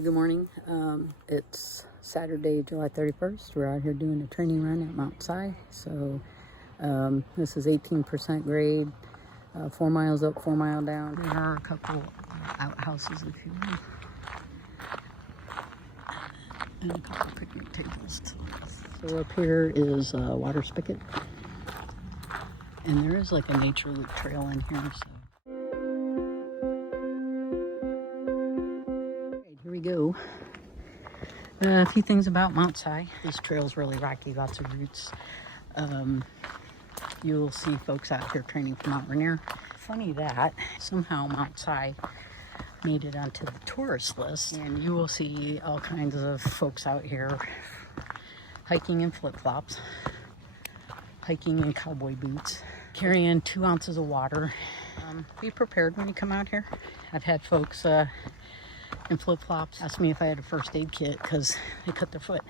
Hey, good morning. It's Saturday, July 31st. We're out here doing a training run at Mount Si. So this is 18% grade, 4 miles up, 4 miles down. There are a couple outhouses, if you will, and a couple picnic tables. So up here is a water spigot, and there is like a nature loop trail in here. So here we go. A few things about Mount Si. This trail's really rocky, lots of roots. You'll see folks out here training for Mount Rainier. Funny that somehow Mount Si made it onto the tourist list, and you will see all kinds of folks out here hiking in flip-flops, hiking in cowboy boots, carrying 2 ounces of water. Be prepared when you come out here. I've had folks in flip-flops ask me if I had a first aid kit because they cut their foot.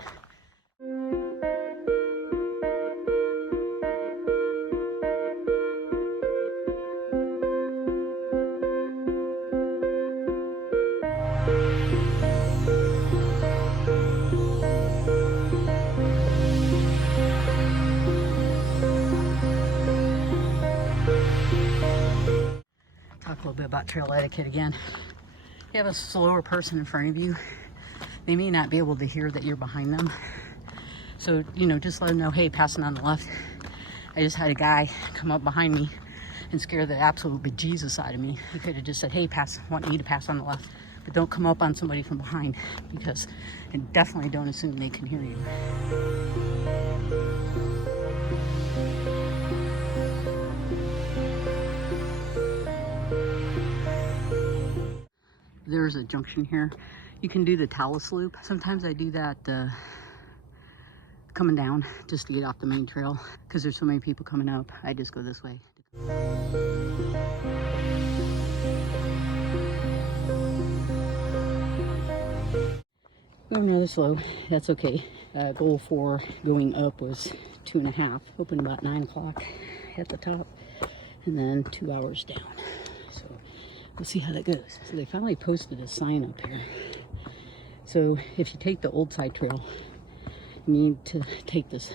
Talk a little bit about trail etiquette again. You have a slower person in front of you, they may not be able to hear that you're behind them. So, just let them know, hey, passing on the left. I just had a guy come up behind me and scare the absolute bejesus out of me. He could have just said, hey, want you to pass on the left. But don't come up on somebody from behind, because, and definitely don't assume they can hear you. There's a junction here. You can do the talus loop. Sometimes I do that coming down just to get off the main trail because there's so many people coming up. I just go this way. Going rather slow. That's okay. Goal for going up was 2.5. Open about 9 o'clock at the top, and then 2 hours down. So we'll see how that goes. So they finally posted a sign up here. So if you take the old side trail, you need to take this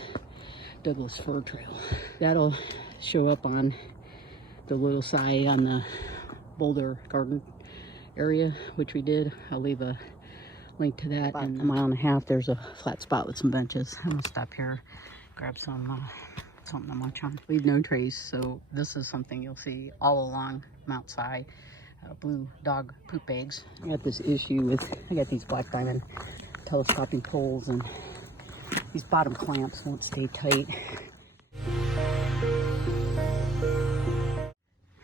Douglas fir trail. That'll show up on the little side on the Boulder Garden area, which we did. I'll leave a link to that. In a 1.5 miles, there's a flat spot with some benches. I'm gonna stop here, grab some something to munch on. Leave no trace. So this is something you'll see all along Mount Si. Blue dog poop bags. I got this issue with, I got these black diamond telescoping poles, and these bottom clamps won't stay tight.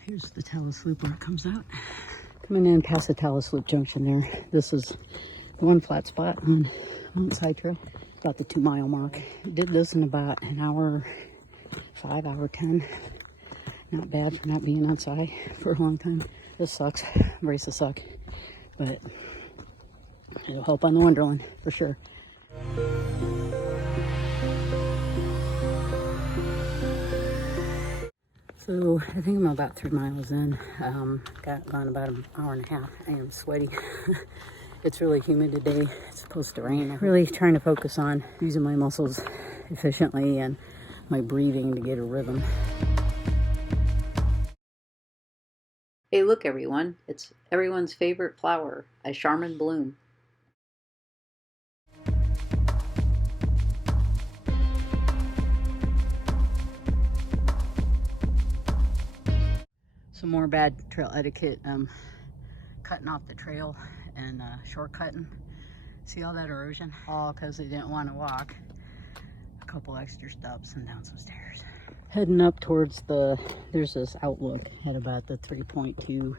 Here's the talus loop where it comes out. Coming in past the talus loop junction there, this is one flat spot on Mount Si Trail, about the 2 mile mark. Did this in about an hour 5, hour 10. Not bad for not being outside for a long time. This sucks, braces suck, but it'll help on the Wonderland for sure. So I think I'm about 3 miles in. Got gone about an hour and a half. I am sweaty. It's really humid today. It's supposed to rain. I'm really trying to focus on using my muscles efficiently and my breathing to get a rhythm. Hey, look, everyone. It's everyone's favorite flower, a Charmin bloom. Some more bad trail etiquette. Cutting off the trail and shortcutting. See all that erosion? All because they didn't want to walk a couple extra steps and down some stairs. Heading up towards there's this outlook at about the 3.2,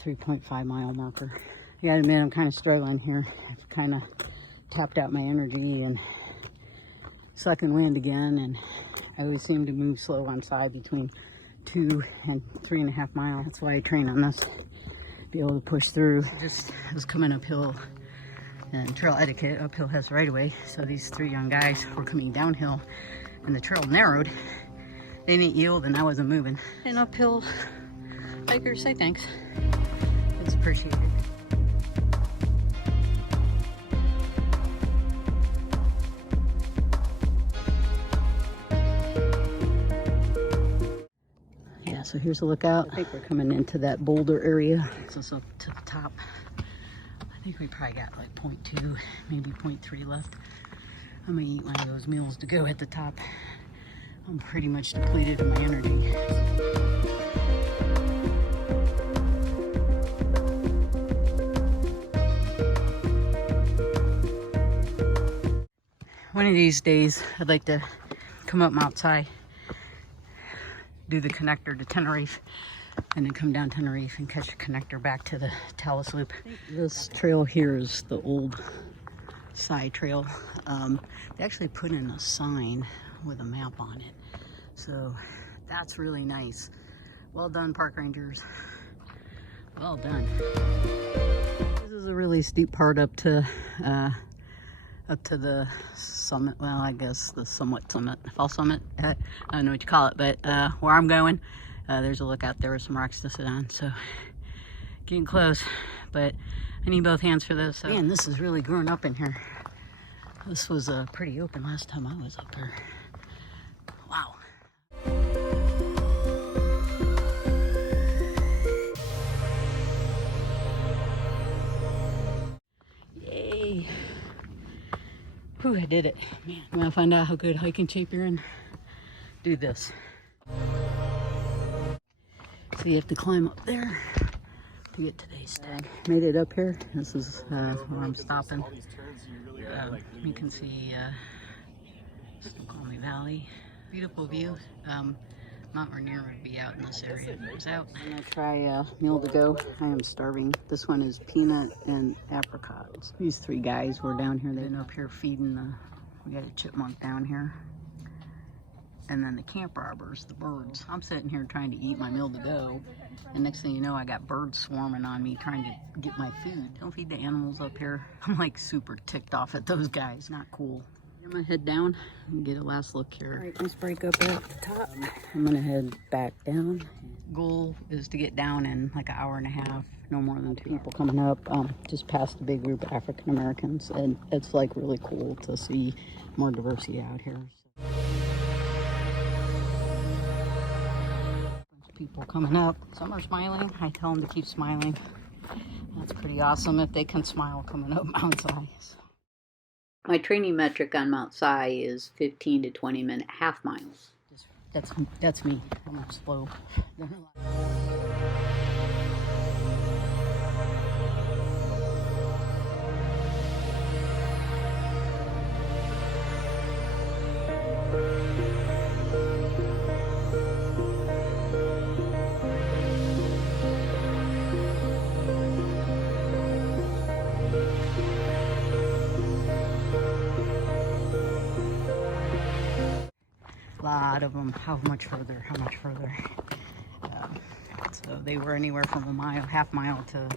3.5 mile marker. Yeah, I admit I'm kind of struggling here. I've kind of tapped out my energy and sucking wind again, and I always seem to move slow on side between 2 and 3.5 miles. That's why I train on this, be able to push through. I was coming uphill, and trail etiquette, uphill has right away. So these 3 young guys were coming downhill and the trail narrowed. They didn't yield and I wasn't moving. And uphill bikers say thanks. It's appreciated. so here's a lookout. I think we're coming into that boulder area. So it's up to the top. I think we probably got like 0.2, maybe 0.3 left. I'm gonna eat one of those meals to go at the top. I'm pretty much depleted of my energy. One of these days, I'd like to come up Mount Si, do the connector to Tenerife, and then come down Tenerife and catch the connector back to the Talus Loop. This trail here is the old Si trail. They actually put in a sign with a map on it. So that's really nice. Well done, park rangers. Well done. This is a really steep part up to the summit. Well, I guess the somewhat summit, fall summit. I don't know what you call it, but where I'm going, there's a lookout there with some rocks to sit on. So getting close, but I need both hands for this. So. Man, this is really grown up in here. This was pretty open last time I was up here. Wow. Yay. Whew, I did it. Man, I'm gonna find out how good hiking shape you're in. Do this. So you have to climb up there to get to these stag. Made it up here. This is where I'm stopping. You can see Snoqualmie Valley. Beautiful view. Mount Rainier would be out in this area if it was out. I'm gonna try a meal to go. I am starving. This one is peanut and apricots. These three guys were down here. They've been up here feeding we got a chipmunk down here. And then the camp robbers, the birds. I'm sitting here trying to eat my meal to go. And next thing you know, I got birds swarming on me trying to get my food. Don't feed the animals up here. I'm like super ticked off at those guys. Not cool. I'm gonna head down and get a last look here. All right, nice break up at the top. I'm gonna head back down. Goal is to get down in like an hour and a half, no more than 2 people coming up. Just past a big group of African Americans, and it's like really cool to see more diversity out here. People coming up. Some are smiling. I tell them to keep smiling. That's pretty awesome if they can smile coming up Mount Si. My training metric on Mount Si is 15 to 20 minute half miles. That's me. I'm slow. Lot of them. How much further? So they were anywhere from a mile, half mile to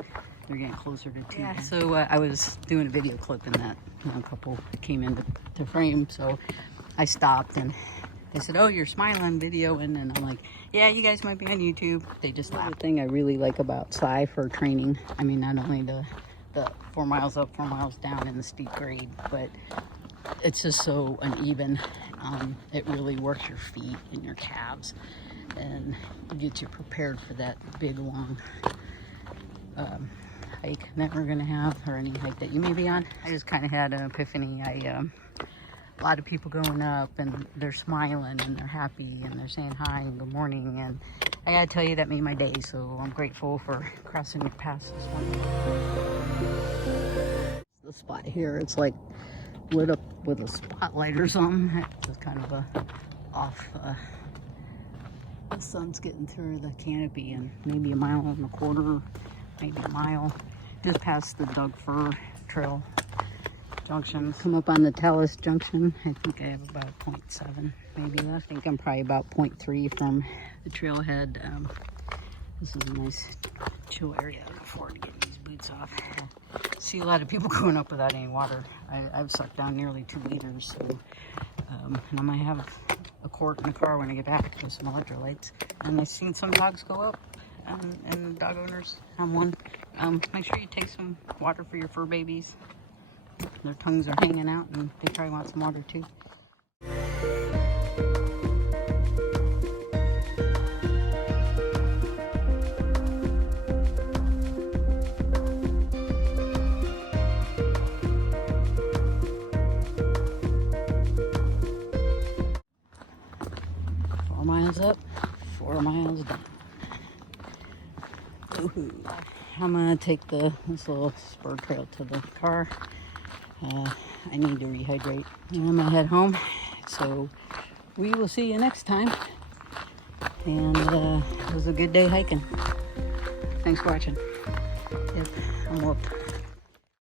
they're getting closer to 2. Yeah. So I was doing a video clip and that a couple came in to frame. So I stopped and they said, "Oh, you're smiling videoing," and I'm like, "Yeah, you guys might be on YouTube." They just laughed. The thing I really like about Si for training, I mean, not only the 4 miles up, 4 miles down in the steep grade, but it's just so uneven. It really works your feet and your calves and gets you prepared for that big long hike that we're gonna have, or any hike that you may be on. I just kind of had an epiphany. A lot of people going up and they're smiling and they're happy and they're saying hi and good morning, and I gotta tell you, that made my day. So I'm grateful for crossing your paths this morning. The spot here, it's like lit up with a spotlight or something. It's kind of a off. The sun's getting through the canopy, and maybe a mile and a quarter, maybe a mile, just past the Doug Fir Trail junction. Come up on the Talus Junction. I think I have about 0.7 maybe left. I think I'm probably about 0.3 from the trailhead. This is a nice chill area. I look forward to getting these boots off. See a lot of people going up without any water. I've sucked down nearly 2 liters, so and I might have a quart in the car when I get back with some electrolytes. And I've seen some dogs go up, and dog owners. I'm one. Make sure you take some water for your fur babies. Their tongues are hanging out, and they probably want some water too. miles up, 4 miles down. Woohoo. I'm gonna take this little spur trail to the car. I need to rehydrate. And I'm gonna head home. So we will see you next time. And it was a good day hiking. Thanks for watching. Yep, I'm whooped.